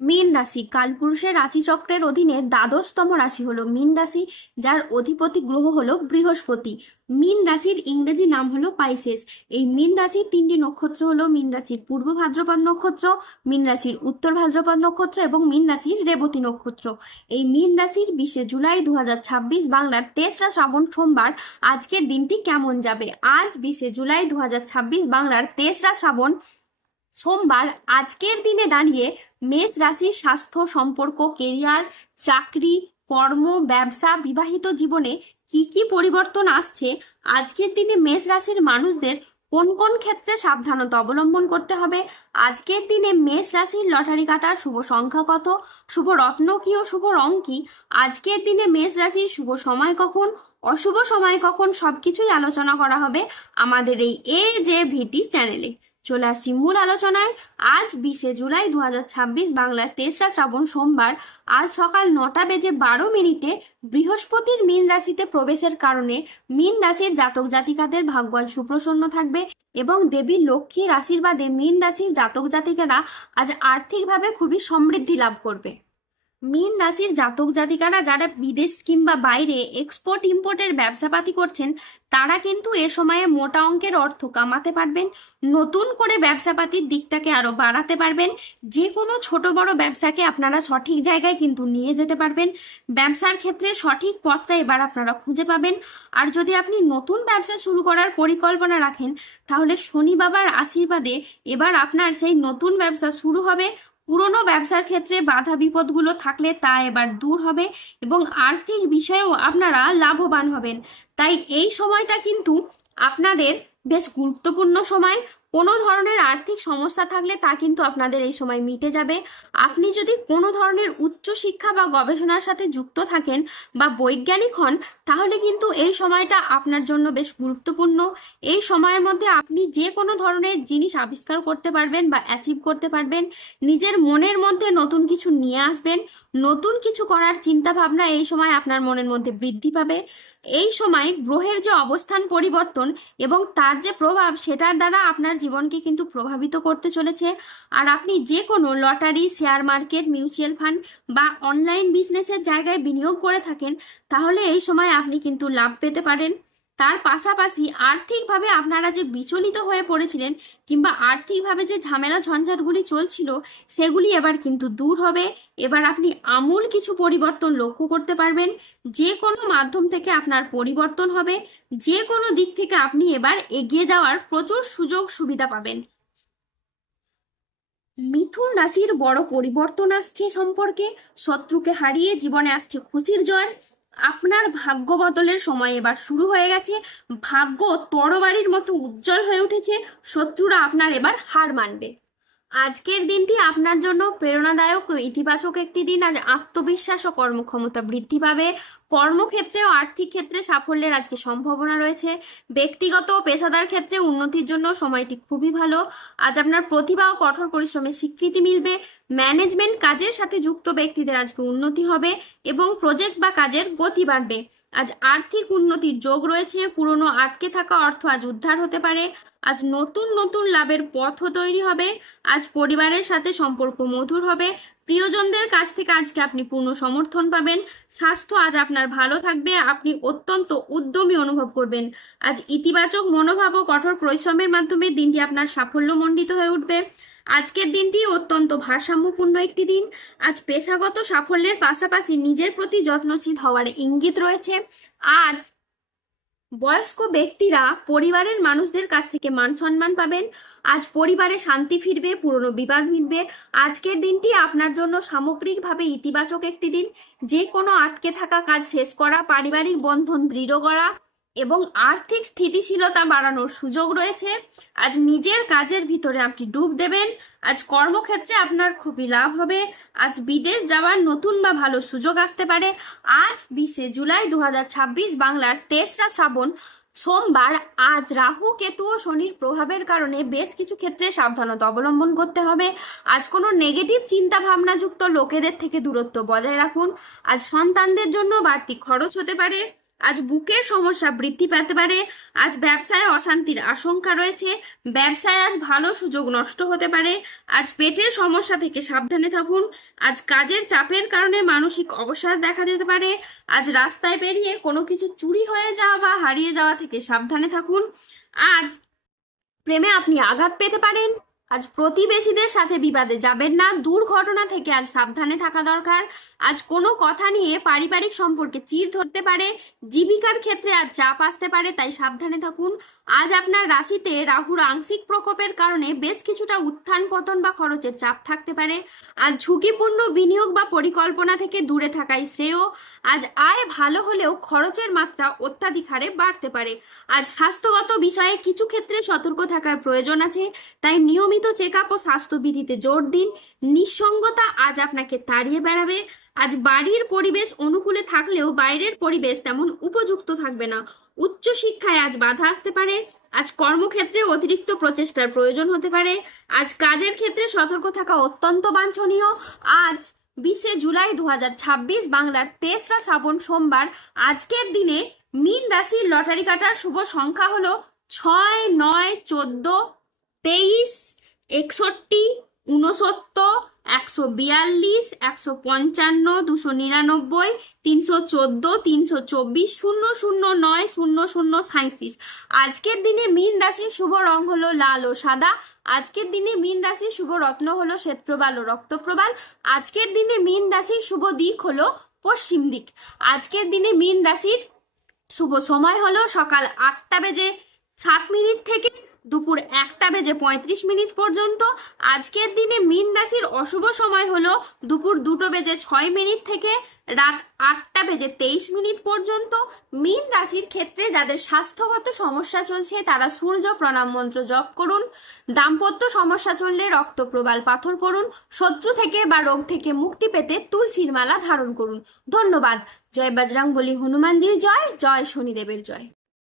মীন রাশি কালপুরুষের রাশিচক্রের অধীনে দ্বাদশতম রাশি হলো মীন রাশি, যার অধিপতি গ্রহ হলো বৃহস্পতি। মীন রাশির ইংরেজি নাম হলো পাইসেস। এই মীন রাশির তিনটি নক্ষত্র হলো মীন রাশির পূর্ব ভাদ্রপদ নক্ষত্র, মীন রাশির উত্তর ভাদ্রপদ নক্ষত্র এবং মীন রাশির রেবতী নক্ষত্র। এই মীন রাশির 20 জুলাই 2026 বাংলার 23রা শ্রাবণ সোমবার আজকের দিনটি কেমন যাবে? আজ 20 জুলাই 2026 বাংলার 23রা শ্রাবণ সোমবার আজকের দিনে দাঁড়িয়ে মেষ রাশির স্বাস্থ্য, সম্পর্ক, কেরিয়ার, চাকরি, কর্ম, ব্যবসা, বিবাহিত জীবনে কি কি পরিবর্তন আসছে, আজকের দিনে মেষ রাশির মানুষদের কোন কোন ক্ষেত্রে সাবধানতা অবলম্বন করতে হবে, আজকের দিনে মেষ রাশির লটারি কাটার শুভ সংখ্যা কত, শুভ রত্ন কি ও শুভ রং কি, আজকের দিনে মেষ রাশির শুভ সময় কখন, অশুভ সময় কখন, সবকিছুই আলোচনা করা হবে আমাদের এই AJVT চ্যানেলে। চলে আসছি মূল আলোচনায়। আজ 20 জুলাই 2026 বাংলার 23রা শ্রাবণ সোমবার আজ সকাল 9:12 বৃহস্পতির মীন রাশিতে প্রবেশের কারণে মীন রাশির জাতক জাতিকাদের ভাগ্যবল সুপ্রসন্ন থাকবে এবং দেবী লক্ষ্মীর আশীর্বাদে মীন রাশির জাতক জাতিকারা আজ আর্থিকভাবে খুবই সমৃদ্ধি লাভ করবে। মীন রাশির জাতক জাতিকারা যারা বিদেশ কিংবা বাইরে এক্সপোর্ট ইম্পোর্টের ব্যবসাপাতি করছেন, তারা কিন্তু এ সময়ে মোটা অঙ্কের অর্থ কামাতে পারবেন, নতুন করে ব্যবসাপাতির দিকটাকে আরো বাড়াতে পারবেন। যে কোনো ছোট বড় ব্যবসাকে আপনারা সঠিক জায়গায় কিন্তু নিয়ে যেতে পারবেন। ব্যবসার ক্ষেত্রে সঠিক পথটা এবার আপনারা খুঁজে পাবেন। আর যদি আপনি নতুন ব্যবসা শুরু করার পরিকল্পনা রাখেন, তাহলে শনি বাবার আশীর্বাদে এবার আপনার সেই নতুন ব্যবসা শুরু হবে। পুরনো ব্যবসার ক্ষেত্রে বাধা বিপদগুলো থাকলে তা এবার দূর হবে এবং আর্থিক বিষয়েও আপনারা লাভবান হবেন। তাই এই সময়টা কিন্তু আপনাদের বেশ গুরুত্বপূর্ণ সময়। কোনো ধরনের আর্থিক সমস্যা থাকলে তা কিন্তু আপনাদের এই সময় মিটে যাবে। আপনি যদি কোনো ধরনের উচ্চশিক্ষা বা গবেষণার সাথে যুক্ত থাকেন বা বৈজ্ঞানিক হন, তাহলে কিন্তু এই সময়টা আপনার জন্য বেশ গুরুত্বপূর্ণ। এই সময়ের মধ্যে আপনি যে কোনো ধরনের জিনিস আবিষ্কার করতে পারবেন বা অ্যাচিভ করতে পারবেন। নিজের মনের মধ্যে নতুন কিছু নিয়ে আসবেন, নতুন কিছু করার চিন্তা ভাবনা এই সময় আপনার মনের মধ্যে বৃদ্ধি পাবে। এই সময় গ্রহের যে অবস্থান পরিবর্তন এবং তার যে প্রভাব, সেটার দ্বারা আপনার জীবনকে কিন্তু প্রভাবিত করতে চলেছে। আর আপনি যে কোনো lottery, share market, mutual fund বা অনলাইন বিজনেসের জায়গায় বিনিয়োগ করে থাকেন, তাহলে এই সময় আপনি কিন্তু লাভ পেতে পারেন। তার পাশাপাশি আর্থিকভাবে আপনারা যে বিচলিত হয়ে পড়েছিলেন কিংবা আর্থিকভাবে যে ঝামেলা ঝঞ্ঝাটগুলি চলছিল, সেগুলি এবার কিন্তু দূর হবে। এবার আপনি আমূল কিছু পরিবর্তন লক্ষ্য করতে পারবেন। যে কোনো মাধ্যম থেকে আপনার পরিবর্তন হবে, যে কোনো দিক থেকে আপনি এবার এগিয়ে যাওয়ার প্রচুর সুযোগ সুবিধা পাবেন। মিথুন রাশির বড় পরিবর্তন আসছে সম্পর্কে, শত্রুকে হারিয়ে জীবনে আসছে খুশির জয়। আপনার ভাগ্য বদলের সময় এবার শুরু হয়ে গেছে। ভাগ্য তরবারির মতো উজ্জ্বল হয়ে উঠেছে। শত্রুরা আপনার এবার হার মানবে। আজকের দিনটি আপনার জন্য প্রেরণাদায়ক ও ইতিবাচক একটি দিন। আজ আত্মবিশ্বাস ও কর্মক্ষমতা বৃদ্ধি পাবে। কর্মক্ষেত্রে ও আর্থিক ক্ষেত্রে সাফল্যের আজকে সম্ভাবনা রয়েছে। ব্যক্তিগত ও পেশাদার ক্ষেত্রে উন্নতির জন্য সময়টি খুবই ভালো। আজ আপনার প্রতিভা ও কঠোর পরিশ্রমের স্বীকৃতি মিলবে। ম্যানেজমেন্ট কাজের সাথে যুক্ত ব্যক্তিদের আজকে উন্নতি হবে এবং প্রজেক্ট বা কাজের গতি বাড়বে। আজ আর্থিক উন্নতির যোগ রয়েছে। পুরনো আটকে থাকা অর্থ আজ উদ্ধার হতে পারে। আজ নতুন নতুন লাভের পথও তৈরি হবে। আজ পরিবারের সাথে সম্পর্ক মধুর হবে। প্রিয়জনদের কাছ থেকে আজকে আপনি পূর্ণ সমর্থন পাবেন। স্বাস্থ্য আজ আপনার ভালো থাকবে। আপনি অত্যন্ত উদ্যমী অনুভব করবেন। আজ ইতিবাচক মনোভাব ও কঠোর পরিশ্রমের মাধ্যমে দিনটি আপনার সাফল্যমণ্ডিত হয়ে উঠবে। আজকের দিনটি অত্যন্ত ভারসাম্যপূর্ণ একটি দিন। আজ পেশাগত সাফল্যের পাশাপাশি নিজের প্রতি যত্নশীল হওয়ার ইঙ্গিত রয়েছে। আজ বয়স্ক ব্যক্তিরা পরিবারের মানুষদের কাছ থেকে মান সম্মান পাবেন। আজ পরিবারে শান্তি ফিরবে, পুরনো বিবাদ মিটবে। আজকের দিনটি আপনার জন্য সামগ্রিকভাবে ইতিবাচক একটি দিন। যে কোনো আটকে থাকা কাজ শেষ করা, পারিবারিক বন্ধন দৃঢ় করা এবং আর্থিক স্থিতিশীলতা বাড়ানোর সুযোগ রয়েছে। আজ নিজের কাজের ভিতরে আপনি ডুব দেবেন। আজ কর্মক্ষেত্রে আপনার খুবই লাভ হবে। আজ বিদেশ যাওয়ার নতুন বা ভালো সুযোগ আসতে পারে। আজ 20 জুলাই 2026 বাংলার 23রা শ্রাবণ সোমবার আজ রাহু, কেতু ও শনির প্রভাবের কারণে বেশ কিছু ক্ষেত্রে সাবধানতা অবলম্বন করতে হবে। আজ কোনো নেগেটিভ চিন্তা ভাবনাযুক্ত লোকেদের থেকে দূরত্ব বজায় রাখুন। আজ সন্তানদের জন্য বাড়তি খরচ হতে পারে। আজ বুকের সমস্যা বৃদ্ধি পেতে পারে। আজ ব্যবসায় অশান্তির আশঙ্কা রয়েছে। ব্যবসায় আজ ভালো সুযোগ নষ্ট হতে পারে। আজ পেটের সমস্যা থেকে সাবধানে থাকুন। আজ কাজের চাপের কারণে মানসিক অবসাদ দেখা দিতে পারে। আজ রাস্তায় বেরিয়ে কোনো কিছু চুরি হয়ে যাওয়া বা হারিয়ে যাওয়া থেকে সাবধানে থাকুন। আজ প্রেমে আপনি আঘাত পেতে পারেন। আজ প্রতিবেশীদের সাথে বিবাদে যাবেন না। দুর্ঘটনা থেকে আজ সাবধানে থাকা দরকার। আজ কোনো কথা নিয়ে পারিবারিক সম্পর্কে চিড় ধরতে পারে। জীবিকার ক্ষেত্রে আজ চাপ আসতে পারে, তাই সাবধানে থাকুন। আজ আপনার রাশিতে রাহুর আংশিক প্রকোপের কারণে বেশ কিছুটা উত্থান পতন বা খরচের চাপ থাকতে পারে। আজ ঝুঁকিপূর্ণ বিনিয়োগ বা পরিকল্পনা থেকে দূরে থাকাই শ্রেয়। আজ আয় ভালো হলেও খরচের মাত্রা অত্যাধিক হারে বাড়তে পারে। আজ স্বাস্থ্যগত বিষয়ে কিছু ক্ষেত্রে সতর্ক থাকার প্রয়োজন আছে, তাই নিয়মিত চেক আপ ও স্বাস্থ্যবিধিতে জোর দিন। নিঃসঙ্গতা আজ আপনাকে তাড়িয়ে বেড়াবে। আজ বাড়ির পরিবেশ অনুকূলে থাকলেও বাইরের পরিবেশ তেমন উপযুক্ত থাকবে না। উচ্চশিক্ষায় আজ বাধা আসতে পারে। আজ কর্মক্ষেত্রে অতিরিক্ত প্রচেষ্টার প্রয়োজন হতে পারে। আজ কাজের ক্ষেত্রে সতর্ক থাকা অত্যন্ত বাঞ্ছনীয়। আজ 20শে জুলাই 2026 বাংলার 23রা শ্রাবণ সোমবার। আজকের দিনে মীন রাশির লটারি কাটার শুভ সংখ্যা হলো 6, 9, 14, 23, 61, 69, 142, 155, 299, 314, 324, 009, 0037। আজকের দিনে মীন রাশির শুভ রং হলো লাল ও সাদা। আজকের দিনে মীন রাশির শুভ রত্ন হলো শ্বেতপ্রবাল ও রক্তপ্রবাল। আজকের দিনে মীন রাশির শুভ দিক হলো পশ্চিম দিক। আজকের দিনে মীন রাশির শুভ সময় হলো সকাল 8টা বেজে 7 মিনিট থেকে দুপুর 1টা বেজে 35 মিনিট পর্যন্ত। আজকের দিনে মীন রাশির অশুভ সময় হলো দুপুর 2টো বেজে 6 মিনিট থেকে রাত 8টা বেজে 23 মিনিট পর্যন্ত। মীন রাশির ক্ষেত্রে যাদের স্বাস্থ্যগত সমস্যা চলছে তারা সূর্য প্রণাম মন্ত্র জপ করুন। দাম্পত্য সমস্যা চললে রক্তপ্রবাল পাথর পড়ুন। শত্রু থেকে বা রোগ থেকে মুক্তি পেতে তুলসীর মালা ধারণ করুন। ধন্যবাদ। জয় বজরংবলী, হনুমানজির জয়, জয় শনিদেবের জয়।